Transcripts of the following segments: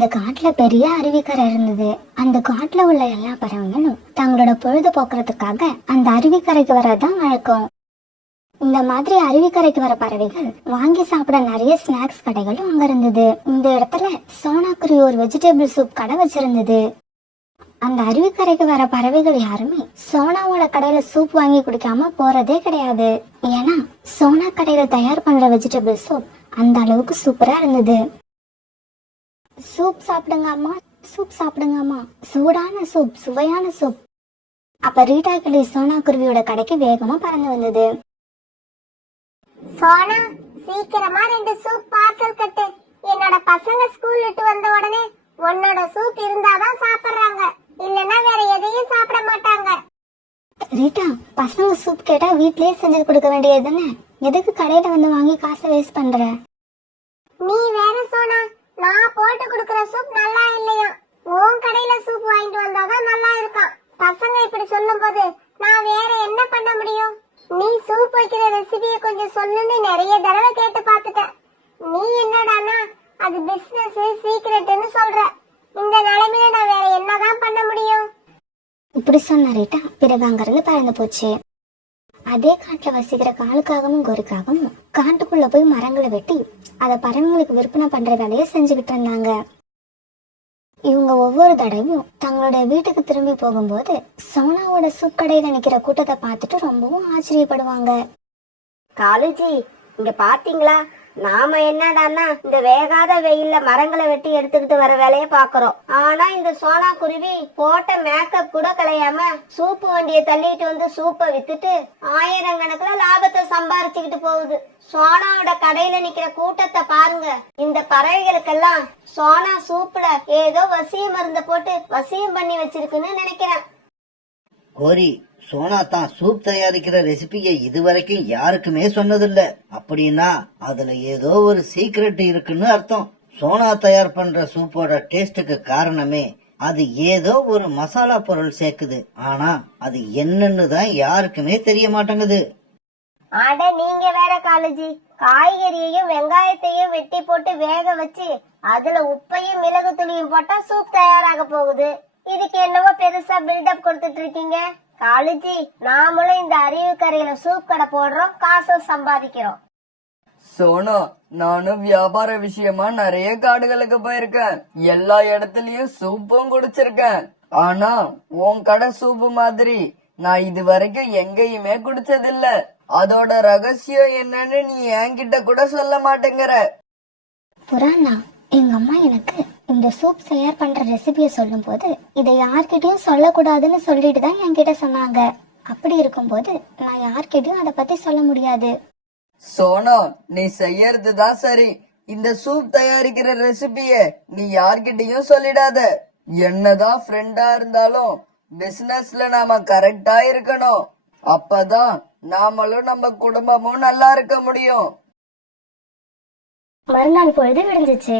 அந்த காட்டுல பெரிய அருவிக்கரை இருந்தது. அந்த காட்டுல உள்ள எல்லா பறவைகளும் தங்களோட பொழுது போக்குறதுக்காக அந்த அருவிக்கரைக்கு வரதான் வழக்கம். இந்த மாதிரி அருவிக்கரைக்கு வர பறவைகள் வாங்கி சாப்பிட நிறைய ஸ்நாக்ஸ் கடைகளும் அங்க இருந்தது. இந்த இடத்துல சோனாக்குருவி ஒரு வெஜிடபிள் சூப் கடை வச்சிருந்தது. அந்த அருவிக்கரைக்கு வர பறவைகள் யாருமே சோனாவோட கடையில சூப் வாங்கி குடிக்காம போறதே கிடையாது. ஏன்னா சோனா கடையில தயார் பண்ற வெஜிடபிள் சூப் அந்த அளவுக்கு சூப்பரா இருந்தது. சூப் சாப்பிடுங்க அம்மா, சூப் சாப்பிடுங்க அம்மா, சூடான சூப், சுவையான சூப். அப்ப ரீட்டா கிளி சோனா குருவியோட கடைக்கு வேகமா பறந்து வந்தது. சோனா, சீக்கிரமா 2 சூப் பார்சல் கட்டு. என்னோட பசங்க ஸ்கூல் விட்டு வந்த உடனே உன்னோட சூப் இருந்தாதான் சாப்பிடுறாங்க, இல்லன்னா வேற எதையும் சாப்பிட மாட்டாங்க. ரீட்டா, பசங்க சூப் கேட்டா வீட்லயே செஞ்சு கொடுக்க வேண்டியது தானே, எதுக்கு கடையில வந்து வாங்கி காசை வேஸ்ட் பண்ற? நீ வேற சோனா, நான் போட்டு கொடுக்கற சூப் நல்லா இல்லையா, உன் கடையில சூப் வாங்கிட்டு வந்தாதான் நல்லா இருக்கான். பசங்க இப்படி சொல்லும் போது நான் வேற என்ன பண்ண முடியும்? நீ சூப் வைக்கிற ரெசிபியை கொஞ்சம் சொல்லுன்னு நிறைய தடவை கேட்டு பார்த்துட்டேன். நீ என்னடானா அது பிசினஸ் சீக்ரெட்னு சொல்ற. இந்த நிலைமையில நான் வேற என்னதான் பண்ண முடியும்? இப்படி சொன்ன ரீட்டா பிறகு அங்கிருந்து பறந்து போச்சு. அதே காட்டுல வசிக்கிற காலுக்காகவும் கோரிக்காகவும் காட்டுக்குள்ள போய் மரங்களை வெட்டி அதை பறவைங்களுக்கு விற்பனை பண்ற வேலையை செஞ்சுக்கிட்டு இருந்தாங்க. இவங்க ஒவ்வொரு தடவையும் தங்களுடைய வீட்டுக்கு திரும்பி போகும்போது சோனாவோட சூப் கடையில நிக்கிற கூட்டத்தை பார்த்துட்டு ரொம்பவும் ஆச்சரியப்படுவாங்க. காலுஜி, இங்க பாத்தீங்களா, நாம என்னடான்னா இந்த வேகாத வெயில்ல மரங்களை வெட்டி எடுத்துக்கிட்டு வர வேலைய பாக்குறோம். ஆனா இந்த சோனா குருவி போட்ட மேக்கப் கூட கலையாம சூப்பு வண்டியை தள்ளிட்டு வந்து சூப்பை வித்துட்டு 1000 கணக்குல லாபத்தை சம்பாரிச்சுக்கிட்டு போகுது. சோனாவோட கடையில நிக்கிற கூட்டத்தை பாருங்க. இந்த பறவைகளுக்கெல்லாம் சோனா சூப்புல ஏதோ வசிய மருந்த போட்டு வசியம் பண்ணி வச்சிருக்குன்னு நினைக்கிறேன். கோரி, சோனா தான் சூப் தயாரிக்கிற ரெசிபியை இதுவரைக்கும் யாருக்குமே சொன்னதில்ல. அப்படின்னா அதுல ஏதோ ஒரு சீக்ரெட் இருக்குன்னு அர்த்தம். சோனா தயார் பண்ற சூப்போட டேஸ்டுக்கு காரணமே அது ஏதோ ஒரு மசாலா பொருள் சேர்க்குது. ஆனா அது என்னன்னு தான் யாருக்குமே தெரிய மாட்டேங்குது. அட நீங்க வேற காலேஜி, காய்கறியையும் வெங்காயத்தையும் வெட்டி போட்டு வேக வச்சு அதுல உப்பையும் மிளகு தூளியும் போட்டா சூப் தயாராக போகுது. இதுக்கு என்னவோ பெருசா பில்டப் கொடுத்துட்டு இருக்கீங்க. காலேஜி, நாமளும் இந்த அருவிக்கரையில சூப் கடை போடுறோம், காசும் சம்பாதிக்கிறோம். சோனா, நானும் வியாபார விஷயமா நிறைய காடுகளுக்கு போயிருக்கேன். எல்லா இடத்துலயும் சூப்பும் குடிச்சிருக்கேன். ஆனா உன் கடை சூப்பு மாதிரி நான் இது வரைக்கும் எங்கேயுமே குடிச்சதில்ல. அதோட ரகசியம் என்னன்னு நீ என்கிட்ட கூட சொல்ல மாட்டேங்கிற. புராணா, எங்க அம்மா எனக்கு இந்த சூப் தயார் பண்ற ரெசிபியை சொல்லும் போது இதை யார்கிட்டயும் சொல்லக்கூடாதுன்னு சொல்லிட்டு தான் என்கிட்ட சொன்னாங்க. அப்படி இருக்கும்போது நான் யார்கிட்டயும் அதை பத்தி சொல்ல முடியாது. சோனா, நீ செய்யறதுதான் சரி. இந்த சூப் தயாரிக்கிற ரெசிபிய நீ யார்கிட்டயும் சொல்லிடாத. என்னதான் ஃப்ரெண்டா இருந்தாலும் பிசினஸ்ல நாம கரெக்டா இருக்கணும். அப்பதான் நாமளும் நம்ம குடும்பமும் நல்லா இருக்க முடியும். மறுநாள் பொழுது விடிஞ்சிச்சு.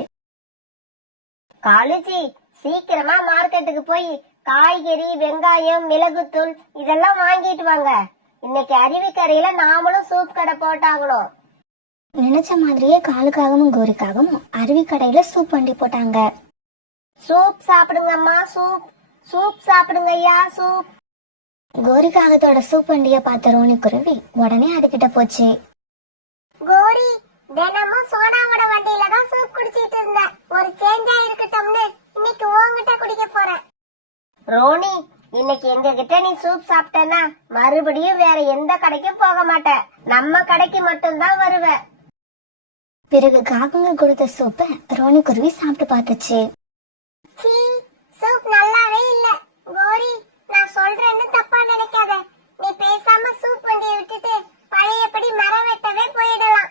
காலேஜி, சீக்கிரமா மார்க்கெட்டுக்கு போய் காய்கறி, வெங்காயம், மிளகுத்தூள் இதெல்லாம் வாங்கிட்டு வாங்க. இன்னைக்கு அருவிக்கரையில நாமளும் சூப் கடை போட்டாகணும். நினைச்ச மாதிரியே காலுக்காகவும் கோரிக்காகவும் அருவிக்கடையில சூப் வண்டி போட்டாங்க. சூப் சாப்பிடுங்க அம்மா, சூப் சூப் சாப்பிடுங்க ஐயா, சூப். கோரிக்காகத்தோட சூப் வண்டிய பார்த்த ரோனி குருவி உடனே அதுகிட்ட போச்சு. கோரி, தினமும் சோனாவோட வண்டியில தான் சூப் குடிச்சிட்டு இருந்தேன். ஒரு சேஞ்சா இருக்கட்டும்னு இன்னைக்கு உன்கிட்ட குடிக்க போறேன். ரோனி, இன்னைக்கு எங்க கிட்ட நீ சூப் சாப்பிட்டேன்னா மறுபடியும் வேற எந்த கடைக்கும் போக மாட்டேன். நம்ம கடைக்கு மட்டும்தான் வருவ. பிறகு காகங்க கொடுத்த சூப்பை ரோனி குருவி சாப்பிட்டு பார்த்துச்சு. சீ, சூப் நல்லாவே இல்ல. கோரி, நான் சொல்றேன்னு தப்பா நினைக்காத. நீ பேசாம சூப் வண்டியை விட்டுட்டு பழையபடி மரம் வெட்டவே போயிடலாம்.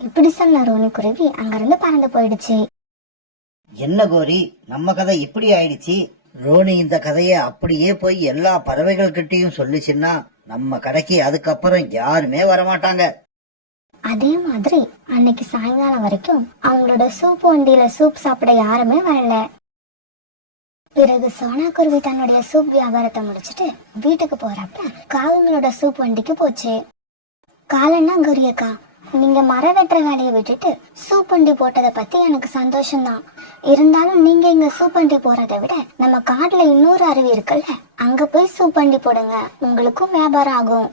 இப்படி சொன்ன ரோனி குருவி அங்கிருந்து பறந்து போயிடுச்சு. என்ன கோரி, நம்ம கதை இப்படி ஆயிடுச்சு. ரோனி இந்த கதைய அப்படியே போய் எல்லா பறவைகள் கிட்டையும் சொல்லிச்சுன்னா நம்ம கடைக்கு அதுக்கப்புறம் யாருமே வரமாட்டாங்க. அதே மாதிரி அன்னைக்கு சாயங்காலம் வரைக்கும் அவங்களோட சூப் வண்டியில சூப் சாப்பிட யாருமே வரல. பிறகு சோனா குருவி தன்னுடைய சூப் வியாபாரத்தை முடிச்சிட்டு வீட்டுக்கு போறப்ப காகங்களோட சூப் வண்டிக்கு போச்சு. காலன்னா கோரியக்கா, நீங்க மரம் வெட்டுற வேலையை விட்டுட்டு சூப் வண்டி போட்டதை பத்தி எனக்கு சந்தோஷம்தான். இருந்தாலும் நீங்க இங்க சூப் வண்டி போறதை விட நம்ம காட்டுல இன்னொரு அருவி இருக்குல்ல, அங்க போய் சூப் வண்டி போடுங்க, உங்களுக்கும் வியாபாரம் ஆகும்.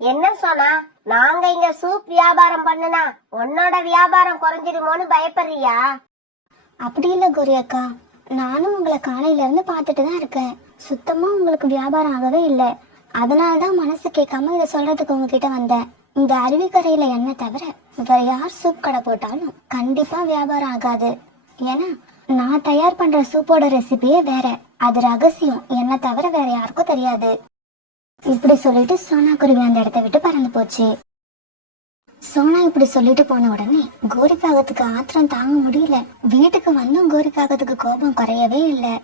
என்ன சோனா, நாங்க இங்க சூப் வியாபாரம் பண்ணுனா உன்னோட வியாபாரம் குறைஞ்சிடுமோன்னு பயப்படுறியா? அப்படி இல்ல கோரி அக்கா, நானும் உங்களை காலையில இருந்து பார்த்துட்டு தான் இருக்கேன். சுத்தமா உங்களுக்கு வியாபாரம் ஆகவே இல்லை. அதனாலதான் மனசு கேட்காம இதை சொல்றதுக்கு உங்ககிட்ட வந்தேன். இந்த அருவிக்கரையில என்ன தவிர வேற யார் சூப் கடை போட்டாலும் கண்டிப்பா வியாபாரம் ஆகாது. ஏன்னா நான் தயார் பண்ற சூப்போட ரெசிபியே வேற, அது ரகசியம், என்ன தவிர வேற யாருக்கும் தெரியாது. இப்படி சொல்லிட்டு சோனா குருவி அந்த இடத்த விட்டு பறந்து போச்சு. சோனா இப்படி சொல்லிட்டு போன உடனே கோரிக்காகத்துக்கு ஆத்திரம் தாங்க முடியல. வீட்டுக்கு வந்தும் கோரிக்காகத்துக்கு கோபம் குறையவே இல்லை.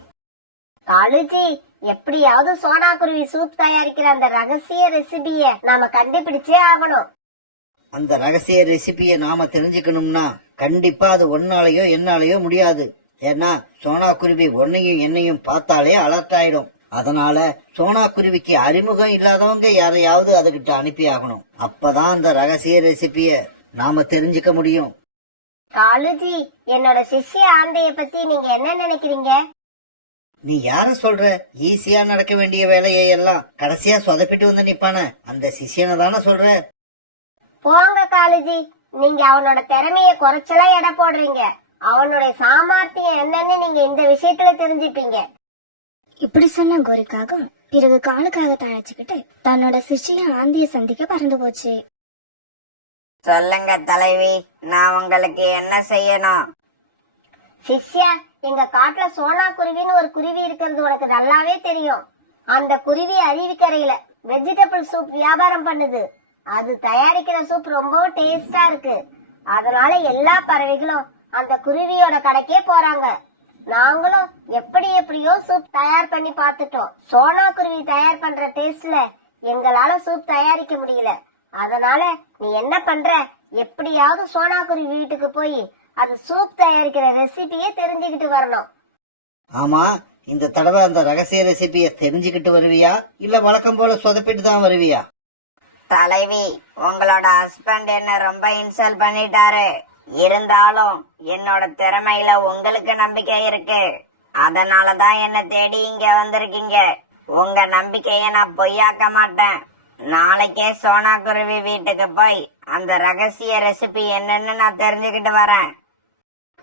காலுஜி, எப்படியாவது சோனா குருவி சூப் தயாரிக்கிற அந்த ரகசிய ரெசிபிய நாம கண்டுபிடிச்சே ஆகணும். அந்த ரகசிய ரெசிபியை நாம தெரிஞ்சுக்கணும்னா கண்டிப்பா அது ஒன்னாலேயோ என்னாலேயோ முடியாது. ஏன்னா சோனா குருவி ஒன்னையும் என்னையும் பார்த்தாலே அலர்ட் ஆயிடும். அதனால சோனா குருவிக்கு அறிமுகம் இல்லாதவங்க யாரையாவது அதுகிட்ட அனுப்பி ஆகணும். அப்பதான் அந்த ரகசிய ரெசிபிய நாம தெரிஞ்சுக்க முடியும். காலுஜி, என்னோட சிஷ்ய ஆந்தைய பத்தி நீங்க என்ன நினைக்கிறீங்க? நீ யார சொல்ற? ஈஸியா நடக்க வேண்டிய வேலையை எல்லாம் கடைசியா சொதப்பிட்டு வந்து நிப்பான அந்த சிஷியனை தானே சொல்ற? போங்க காலுஜி, நீங்க அவனோட திறமைய குறைச்சலா எடை போடுறீங்க. அவனுடைய சாமர்த்தியம் என்னன்னு நீங்க இந்த விஷயத்துல தெரிஞ்சுப்பீங்க. இப்படி சொன்ன கோரிக்காகம் பிறகு காலுக்காக தழைச்சுக்கிட்டு தன்னோட சிஷ்ய ஆந்திய சந்திக்க பறந்து போச்சு. சொல்லுங்க தலைவி, நான் உங்களுக்கு என்ன செய்யணும்? சிஷ்யா, எங்க காட்டுல சோனா குருவின்னு ஒரு குருவி இருக்கிறது உனக்கு நல்லாவே தெரியும். அந்த குருவி அருவிக்கரையில வெஜிடபிள் சூப் வியாபாரம் பண்ணுது. அது தயாரிக்கிற சூப் ரொம்ப டேஸ்டா இருக்கு. அதனால எல்லா பறவைகளும் அந்த குருவியோட கடைக்கே போறாங்க. நாங்களும் எப்படியோ சூப் தயார் பண்ணி பார்த்துட்டோம். சோனா குருவி தயார் பண்ற டேஸ்ட்ல எங்களால சூப் தயாரிக்க முடியல. அதனால நீ என்ன பண்ற, எப்படியாவது சோனா குருவி வீட்டுக்கு போய் அது சூப் தயாரிக்கிற ரெசிபியே தெரிஞ்சுக்கிட்டு வரணும். ஆமா, இந்த தடவை அந்த ரகசிய ரெசிபிய தெரிஞ்சுக்கிட்டு வருவியா இல்ல வழக்கம் போல சொதப்பிட்டு தான் வருவியா? தலைவி, உங்களோட ஹஸ்பண்ட் என்ன ரொம்ப இன்சல்ட் பண்ணிட்டாரு. இருந்தாலும் என்னோட திறமையில உங்களுக்கு நம்பிக்கை இருக்கு. அதனாலதான் என்ன தேடி இங்க வந்திருக்கீங்க. உங்க நம்பிக்கைய நான் பொய்யாக்க மாட்டேன். நாளைக்கே சோனா குருவி வீட்டுக்கு போய் அந்த ரகசிய ரெசிபி என்னன்னு நான் தெரிஞ்சுக்கிட்டு வரேன்.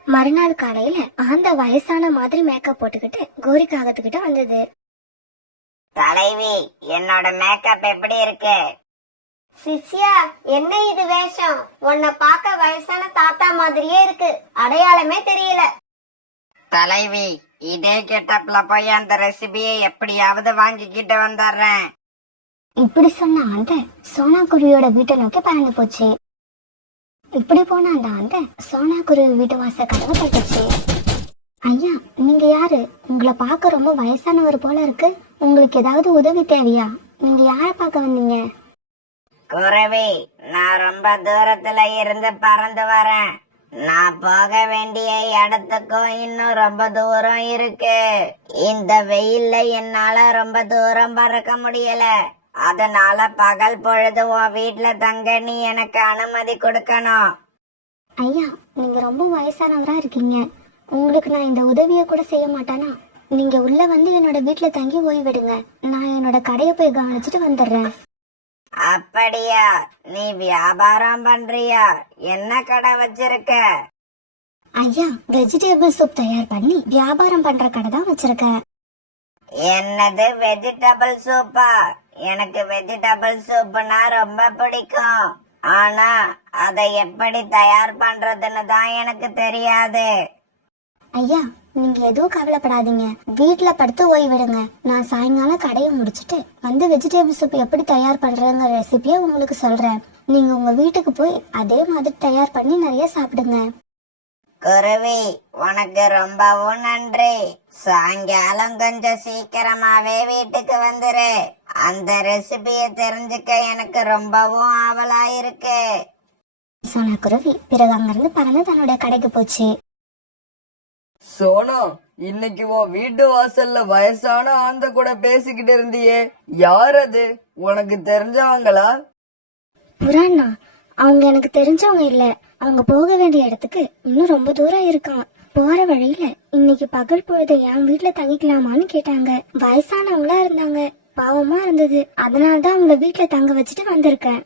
மறுநாள் காலையில ஆந்த வயசான மாதிரி மேக்கப் போட்டுக்கிட்டு கோரிக்காகத்துக்கிட்ட வந்தது. தலைவி, என்னோட மேக்கப் எப்படி இருக்கு? சிஷ்யா, என்ன இது வேஷம்? உன்னை பார்க்க வயசான தாத்தா மாதிரியே இருக்கு, அடையாளமே தெரியல. தலைவி, இதே கெட்டப்ல போய் அந்த ரெசிபியை எப்படியாவது வாங்கிக்கிட்டு வந்துடுறேன். இப்படி சொன்ன ஆந்த சோனா குருவியோட வீட்டை நோக்கி பறந்து போச்சு. இப்படி போன அந்த ஆந்த சோனா குருவி வீட்டு வாச கதவை தட்டுச்சு. ஐயா, நீங்க யாரு? உங்களை பார்க்க ரொம்ப வயசானவர் போல இருக்கு. உங்களுக்கு ஏதாவது உதவி தேவையா? நீங்க யார பார்க்க வந்தீங்க? குருவி, நான் ரொம்ப தூரத்துல இருந்து பறந்து வரேன். நான் போக வேண்டிய இடத்துக்கும் இன்னும் ரொம்ப தூரம் இருக்கு. இந்த வெயில்ல என்னால ரொம்ப தூரம் பறக்க முடியல. அதனால பகல் பொழுது உன் வீட்டுல தங்க நீ எனக்கு அனுமதி கொடுக்கணும். ஐயா, நீங்க ரொம்ப வயசானவரா இருக்கீங்க. உங்களுக்கு நான் இந்த உதவிய கூட செய்ய மாட்டானா? நீங்க உள்ள வந்து என்னோட வீட்டுல தங்கி ஓய்விடுங்க. நான் என்னோட கடையை போய் கவனிச்சுட்டு வந்துடுறேன். அப்படியா? நீ வியாபாரம் பண்றியா? என்ன கடை வச்சிருக்க? ஐயா, வெஜிடபிள் சூப் தயார் பண்ணி வியாபாரம் பண்ற கடை தான் வச்சிருக்கேன். என்னது வெஜிடபிள் சூப்பா? எனக்கு வெஜிடபிள் சூப்னா ரொம்ப பிடிக்கும். ஆனா அதை எப்படி தயார் பண்றதுன்னு தான் எனக்கு தெரியாது. ஐயா, நீங்க எதுவும் கவலைப்படாதீங்க. வீட்டுல படுத்து ஓய்விடுங்க. நான் சாயங்காலம் கடையை முடிச்சிட்டு வந்து வெஜிடபிள் சூப் எப்படி தயார் பண்றதுங்கிற ரெசிபியை உங்களுக்கு சொல்றேன். நீங்க உங்க வீட்டுக்கு போய் அதே மாதிரி தயார் பண்ணி நிறைய சாப்பிடுங்க. குருவி, உனக்கு ரொம்பவும் நன்றி. சாயங்காலம் கொஞ்சம் சீக்கிரமாவே வீட்டுக்கு வந்துரு. அந்த ரெசிபிய தெரிஞ்சுக்க எனக்கு ரொம்பவும் ஆவலா இருக்கு. சோனா குருவி பிறகு அங்கிருந்து பறந்து தன்னுடைய கடைக்கு போச்சு. சோனா, இன்னைக்கு உன் வீட்டு வாசல்ல வயசான ஆந்த கூட பேசிக்கிட்டு இருந்தியே, யார் அது? உனக்கு தெரிஞ்சவங்களா? புராணா, அவங்க எனக்கு தெரிஞ்சவங்க இல்ல. அவங்க போக வேண்டிய இடத்துக்கு இன்னும் ரொம்ப தூரம் இருக்கான். போற வழியில இன்னைக்கு பகல் பொழுது என் வீட்டுல தங்கிக்கலாமான்னு கேட்டாங்க. வயசானவங்களா இருந்தாங்க, பாவமா இருந்தது. அதனாலதான் அவங்கள வீட்டுல தங்க வச்சுட்டு வந்திருக்கேன்.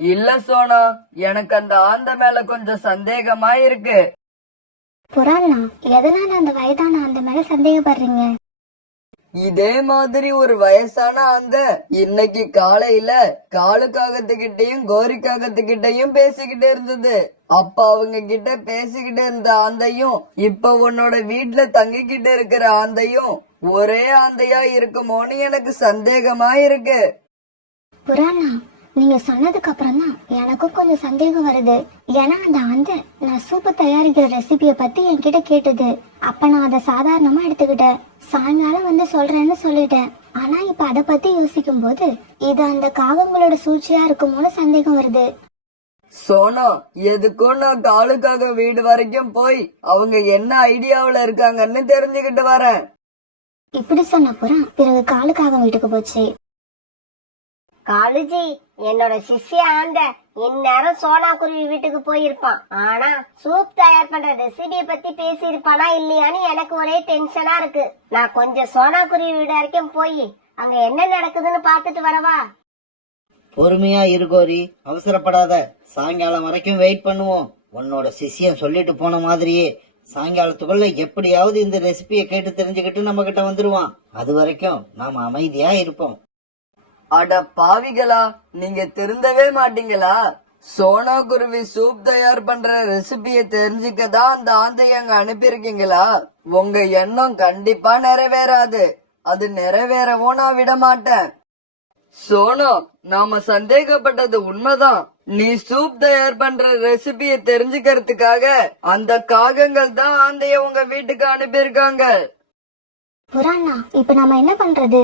இல்ல சோனா, எனக்கு அந்த ஆந்த மேல கொஞ்சம் சந்தேகமா இருக்கு. புறாண்ணா, எதனால அந்த வயதான அந்த மேல சந்தேகப்படுறீங்க? இதே மாதிரி ஒரு வயசான ஆந்த இன்னைக்கு காலையில காலுக்காகத்துக்கிட்டையும் கோரிக்காகத்துக்கிட்டையும் பேசிக்கிட்டு இருந்தது. அப்ப அவங்க கிட்ட பேசிக்கிட்டு இருந்த ஆந்தையும் இப்ப உன்னோட வீட்டுல தங்கிக்கிட்டு இருக்கிற ஆந்தையும் ஒரே ஆந்தையா இருக்குமோன்னு எனக்கு சந்தேகமா இருக்கு. புறாண்ணா, நீங்க சொன்னதுக்கு அப்புறம் தான் எனக்கும் கொஞ்சம் சந்தேகம் வருது. ஏன்னா அந்த ஆந்தை நான் சூப்பு தயாரிக்கிற ரெசிபியை பத்தி என்கிட்ட கேட்டது. அப்ப நான் அதை சாதாரணமா எடுத்துக்கிட்டேன். சாயங்காலம் வந்து சொல்றேன்னு சொல்லிட்டேன். ஆனா இப்ப அதை பத்தி யோசிக்கும் போது இது அந்த காகங்களோட சூழ்ச்சியா இருக்குமோன்னு சந்தேகம் வருது. சோனா, எதுக்கும் நான் காலுக்காக வீடு வரைக்கும் போய் அவங்க என்ன ஐடியாவுல இருக்காங்கன்னு தெரிஞ்சுக்கிட்டு வரேன். இப்படி சொன்ன புறா பிறகு காலுக்காக வீட்டுக்கு போச்சு. காலுஜி, என்னோட சிஷ்ய ஆந்த இந்நேரம் சோனா குருவி வீட்டுக்கு போயிருப்பான். ஆனா சூப் தயார் பண்ற ரெசிபியை பத்தி பேசியிருப்பானா இல்லையான்னு எனக்கு ஒரே டென்ஷனா இருக்கு. நான் கொஞ்சம் சோனா குருவி வீடு வரைக்கும் போய் அங்க என்ன நடக்குதுன்னு பாத்துட்டு வரவா? பொறுமையா இரு கோரி, அவசரப்படாத. சாயங்காலம் வரைக்கும் வெயிட் பண்ணுவோம். உன்னோட சிஷ்யன் சொல்லிட்டு போன மாதிரியே சாயங்காலத்துக்குள்ள எப்படியாவது இந்த ரெசிபியை கேட்டு தெரிஞ்சுக்கிட்டு நம்ம கிட்ட வந்துருவான். அது வரைக்கும் நாம அமைதியா இருப்போம். அட பாவிகளா, நீங்க திருந்தவே மாட்டீங்களா? சோனா குருவி சூப் தயார் பண்ற ரெசிபியை தெரிஞ்சுக்கதான் அந்த ஆந்தைய அங்க அனுப்பியிருக்கீங்களா? உங்க எண்ணம் கண்டிப்பா நிறைவேறாது. அது நிறைவேறவும் நான் விட மாட்டேன். சோனா, நாம சந்தேகப்பட்டது உண்மைதான். நீ சூப் தயார் பண்ற ரெசிபியை தெரிஞ்சுக்கிறதுக்காக அந்த காகங்கள் தான் ஆந்தைய உங்க வீட்டுக்கு அனுப்பியிருக்காங்க. புறாண்ணா, இப்ப நாம என்ன பண்றது?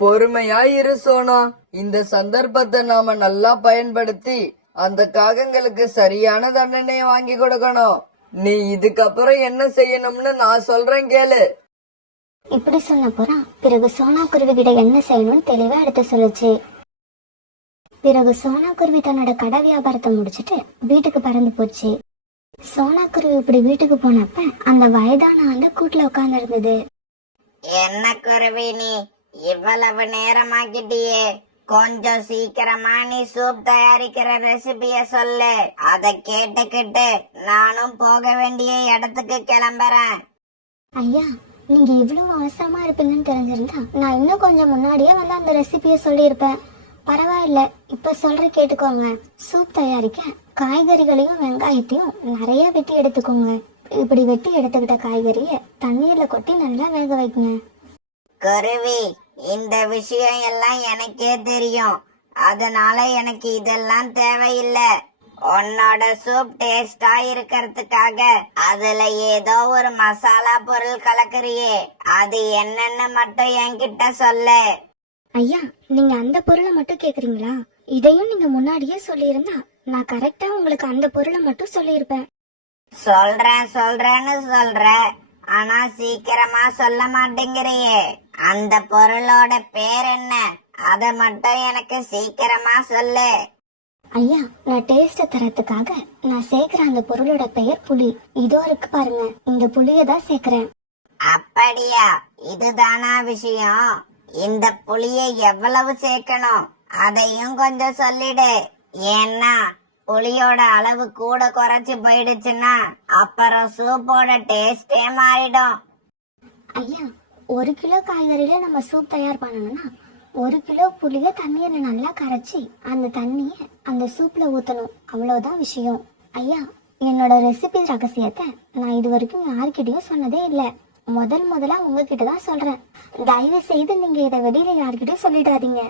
பொறுமையா இரு சோனா. இந்த சந்தர்ப்பத்தை நாம நல்லா பயன்படுத்தி அந்த காகங்களுக்கு சரியான தண்டனையை வாங்கி கொடுக்கணும். நீ இதுக்கப்புறம் என்ன செய்யணும்னு நான் சொல்றேன் கேளு. இப்படி சொன்ன புறா பிறகு சோனா குருவி கிட்ட என்ன செய்யணும்னு தெளிவா எடுத்து சொல்லுச்சு. பிறகு சோனா குருவி தன்னோட கடை வியாபாரத்தை முடிச்சிட்டு வீட்டுக்கு பறந்து போச்சு. சோனா குருவி இப்படி வீட்டுக்கு போனப்ப அந்த வயதான ஆந்த கூட்டுல உட்கார்ந்து இருந்தது. என்ன குருவி, நீ இவ்வளவு நேரமாக்கிட்டியே, கொஞ்சம் சீக்கிரமா நீ சூப் தயாரிக்கிற ரெசிபிய சொல்லு. அத கேட்டுக்கிட்டு நானும் போக வேண்டிய இடத்துக்கு கிளம்புறேன். ஐயா, நீங்க இவ்வளவு அவசரமா இருப்பீங்கன்னு தெரிஞ்சிருந்தா நான் இன்னும் கொஞ்சம் முன்னாடியே வந்து அந்த ரெசிபியை சொல்லியிருப்பேன். பரவாயில்ல, இப்ப சொல்ற கேட்டுக்கோங்க. சூப் தயாரிக்க காய்கறிகளையும் வெங்காயத்தையும் நிறைய வெட்டி எடுத்துக்கோங்க. இப்படி வெட்டி எடுத்துக்கிட்ட காய்கறிய தண்ணீர்ல கொட்டி நல்லா வேக வைக்குங்க. குருவி, இந்த விஷயம் எல்லாம் எனக்கே தெரியும். அதனால எனக்கு இதெல்லாம் தேவையில்லை. உன்னோட சூப் டேஸ்டா இருக்கிறதுக்காக அதுல ஏதோ ஒரு மசாலா பொருள் கலக்குறியே, அது என்னன்னு மட்டும் என்கிட்ட சொல்லு. ஐயா, நீங்க அந்த பொருளை மட்டும் கேக்குறீங்களா? இதையும் நீங்க முன்னாடியே சொல்லியிருந்தா நான் கரெக்டா உங்களுக்கு அந்த பொருளை மட்டும் சொல்லியிருப்பேன். சொல்றேன்னு சொல்ற, ஆனா சீக்கிரமா சொல்ல மாட்டேங்கிறியே. அந்த பொருளோட பேர் என்ன? அத மட்டும் எனக்கு சீக்கிரமா சொல்லு. ஐயா, நான் டேஸ்ட தரத்துக்காக நான் சேர்க்கிற அந்த பொருளோட பெயர் புளி. இதோ இருக்கு பாருங்க, இந்த புளியை தான் சேர்க்கிறேன். அப்படியா? இதுதானா விஷயம்? இந்த புளியை எவ்வளவு சேர்க்கணும் அதையும் கொஞ்சம் சொல்லிடு. ஏன்னா புளியோட அளவு கூட குறைச்சு போயிடுச்சுன்னா அப்புறம் சூப்போட டேஸ்டே மாறிடும். ஐயா, 1 கிலோ காய்கறியில நம்ம சூப் தயார் பண்ணணும்னா 1 கிலோ புளிய தண்ணீர்ல நல்லா கரைச்சி அந்த தண்ணிய அந்த சூப்ல ஊத்தணும். அவ்வளவுதான் விஷயம். ஐயா, என்னோட ரெசிபி ரகசியத்தை நான் இது வரைக்கும் யார்கிட்டயும் சொன்னதே இல்ல. முதலா உங்ககிட்ட தான் சொல்றேன். தயவு செய்து நீங்க இதை வெளியில யார்கிட்டயும் சொல்லிடாதீங்க.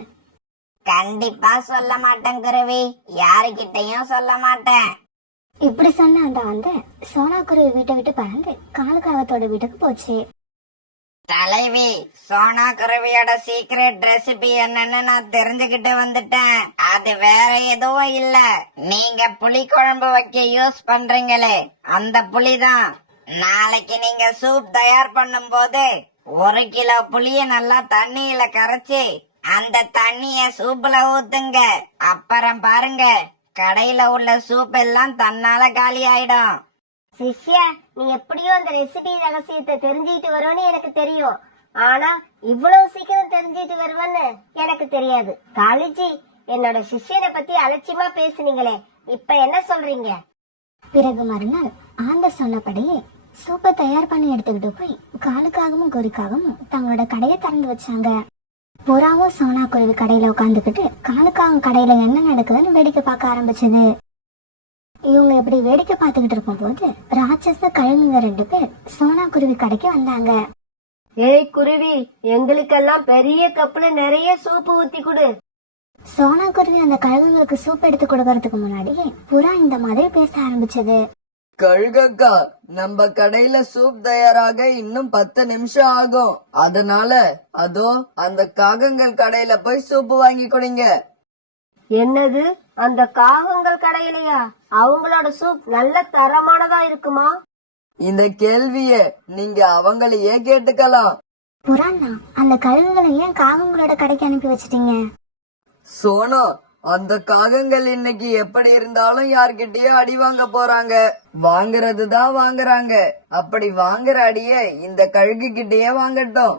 கண்டிப்பா சொல்ல மாட்டேன் குருவி, யாருகிட்டையும் சொல்ல மாட்டேன். இப்படி சொன்ன அந்த சோனா குருவி வீட்டை விட்டு பறந்து காலுக்காகத்தோட வீட்டுக்கு போச்சு. தலைவி, சோனா குருவியோட சீக்ரெட் ரெசிபி என்னன்னு நான் தெரிஞ்சுக்கிட்டு வந்துட்டேன். அது வேற எதுவும் இல்ல, நீங்க புளி குழம்பு வைக்க யூஸ் பண்றீங்களே அந்த புளிதான். நாளைக்கு நீங்க சூப் தயார் பண்ணும் போது 1 கிலோ புளிய நல்லா தண்ணியில கரைச்சி அந்த தண்ணிய சூப்ல ஊத்துங்க. அப்புறம் பாருங்க, கடையில உள்ள சூப் எல்லாம் தன்னால காலி ஆயிடும். சிஷ்யா, நீ எப்படியோ அந்த ரெசிபி ரகசியத்தை தெரிஞ்சுக்கிட்டு வருவன்னு எனக்கு தெரியும். ஆனா இவ்வளவு சீக்கிரம் தெரிஞ்சுக்கிட்டு வருவன்னு எனக்கு தெரியாது. காளிஜி, என்னோட சிஷ்யனை பத்தி அலட்சியமா பேசுனீங்களே, இப்ப என்ன சொல்றீங்க? பிறகு மறுநாள் ஆந்த சொன்னபடியே சூப்பை தயார் பண்ணி எடுத்துக்கிட்டு போய் காலுக்காகவும் கோரிக்காகவும் தங்களோட கடையை திறந்து வச்சாங்க. புறாவும் சோனா குருவி கடையில உட்காந்துக்கிட்டு காலுக்காகவும் கடையில என்ன நடக்குதுன்னு வேடிக்கை பார்க்க ஆரம்பிச்சது. இவங்க இப்படி வேடிக்கை பார்த்துக்கிட்டு இருக்கும் போது ராட்சச கழுகுங்க 2 பேர் சோனா குருவி கடைக்கு வந்தாங்க. ஏய் குருவி, எங்களுக்கெல்லாம் பெரிய கப்புல நிறைய சூப்பு ஊத்தி கொடு. சோனா குருவி அந்த கழுகுங்களுக்கு சூப் எடுத்து கொடுக்கறதுக்கு முன்னாடியே புறா இந்த மாதிரி பேச ஆரம்பிச்சது. கழுகக்கா, நம்ம கடையில சூப் தயாராக இன்னும் 10 நிமிஷம் ஆகும். அதனால அதோ அந்த காகங்கள் கடையில போய் சூப்பு வாங்கி கொடுங்க. என்னது, அந்த காகங்கள் கடையிலையா? அவங்களோட சூப் நல்ல தரமானதா இருக்குமா? இந்த கேள்விய நீங்க அவங்களையே கேட்டுக்கலாம். புறாண்ணா, அந்த கழுகுகளை ஏன் காகங்களோட கடைக்கு அனுப்பி வச்சிட்டீங்க? சோனா, அந்த காகங்கள் இன்னைக்கு எப்படி இருந்தாலும் யார்கிட்டயோ அடி வாங்க போறாங்க. வாங்குறதுதான் வாங்குறாங்க. அப்படி வாங்குற அடிய இந்த கழுகு கிட்டயே வாங்கட்டும்.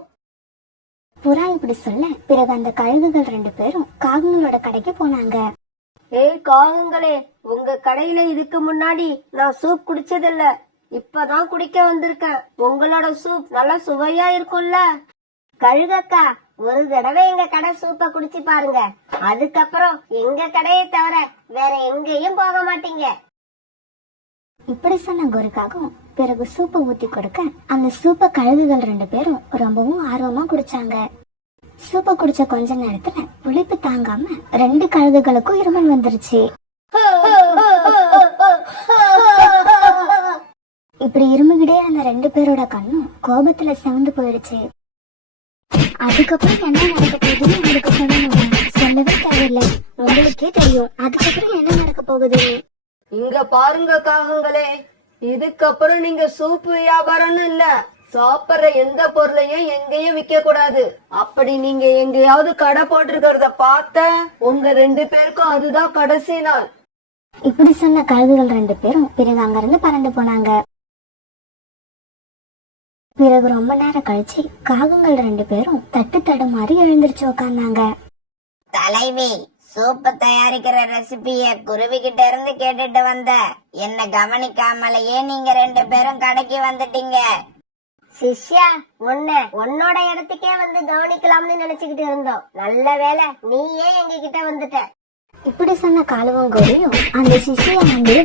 புறா இப்படி சொல்ல பிறகு அந்த கழுகுகள் 2 பேரும் காகங்களோட கடைக்கு போனாங்க. ஏய் காகங்களே, உங்க கடையில இதுக்கு முன்னாடி நான் சூப் குடிச்சதில்ல. இப்பதான் குடிக்க வந்திருக்கேன். உங்களோட சூப் நல்லா சுவையா இருக்கும்ல? கழுகக்கா, ஒரு தடவை எங்க கடை சூப்பை குடிச்சு பாருங்க. அதுக்கப்புறம் எங்க கடையை தவிர வேற எங்கேயும் போக மாட்டீங்க. இப்படி சொன்ன கோரிக்காகவும் பிறகு சூப்பை ஊத்தி கொடுக்க அந்த சூப்பை கழுகுகள் 2 பேரும் ரொம்பவும் ஆர்வமா குடிச்சாங்க. சூப்பை குடிச்ச கொஞ்ச நேரத்துல புளிப்பு தாங்காம 2 கழுகுகளுக்கும் இருமல் வந்துருச்சு. இப்படி இருமுகிட்டே அந்த 2 பேரோட கண்ணும் கோபத்துல செவந்து போயிடுச்சு. அதுக்கப்புறம் என்ன நடக்க போகுதுன்னு உங்களுக்கு சொல்லணும். சொல்லவே தேவையில்லை, உங்களுக்கே தெரியும் அதுக்கப்புறம் என்ன நடக்க போகுது. இங்க பாருங்க காகங்களே, இதுக்கப்புறம் நீங்க சூப்பு வியாபாரம்னு இல்ல, சாப்பிடுற எந்த பொருளையும் எங்கேயும் விக்க கூடாது. அப்படி நீங்க எங்கேயாவது கடை போட்டிருக்கிறத பார்த்த உங்க 2 பேருக்கும் அதுதான் கடைசி நாள். இப்படி சொன்ன கழுகுகள் 2 பேரும் பிறகு அங்கிருந்து பறந்து போனாங்க. பிறகு ரொம்ப நேரம் கழிச்சு காகங்கள் 2 பேரும் தட்டு தடுமாறி எழுந்திருச்சு உட்கார்ந்தாங்க. தலைவி, சூப்பு தயாரிக்கிற ரெசிபிய குருவி கிட்ட இருந்து கேட்டுட்டு வந்த, என்ன கவனிக்காமலேயே நீங்க 2 பேரும் கடைக்கு வந்துட்டீங்க. சிஷ்யா, உன்னோட இடத்துக்கே வந்து கவனிக்கலாம்னு நினைச்சுக்கிட்டு இருந்தோம். நல்ல வேலை நீயே எங்க கிட்ட வந்துட்ட. இப்படி சொன்ன காலுவங்கோரியும் அந்த சிஷியை நம்பி